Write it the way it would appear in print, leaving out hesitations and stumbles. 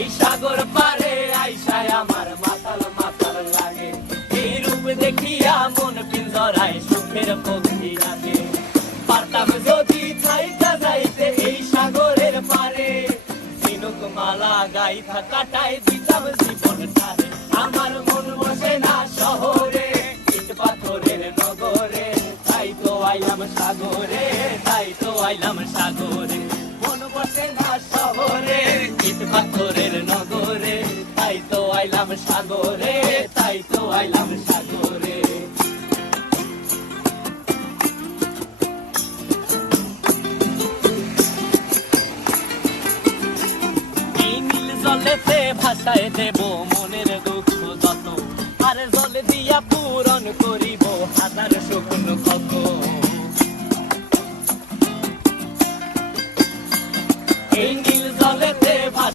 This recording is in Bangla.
এই সাগর পারে আইসায় আমার মাতাল মাতাল লাগে, এই রূপ দেখিয়া মন পিঞ্জরায় সুখের পক্ষী ডাকে। পারতাম যদি থাইকা যাইতে এই সাগরের পারে, ঝিনুক মালা গাইথা কাটাই দিতাম জীবনটারে। আমার মন বসে না শহরে, ইট পাথরের নগরে, তাই তো আইলাম সাগরে, তাই তো আইলাম সাগরে। মন বসে না শহরে, ইট পাথরের নগরে, তাই তো আইলাম সাগরে, তাই তো আইলাম সাগরে। এই নীল জলেতে ভাসায় দেব মনের দুঃখ যত, আর জল দিয়া পূরণ করিব হাজার শুকনো ক্ষত। এই নীল জলেতে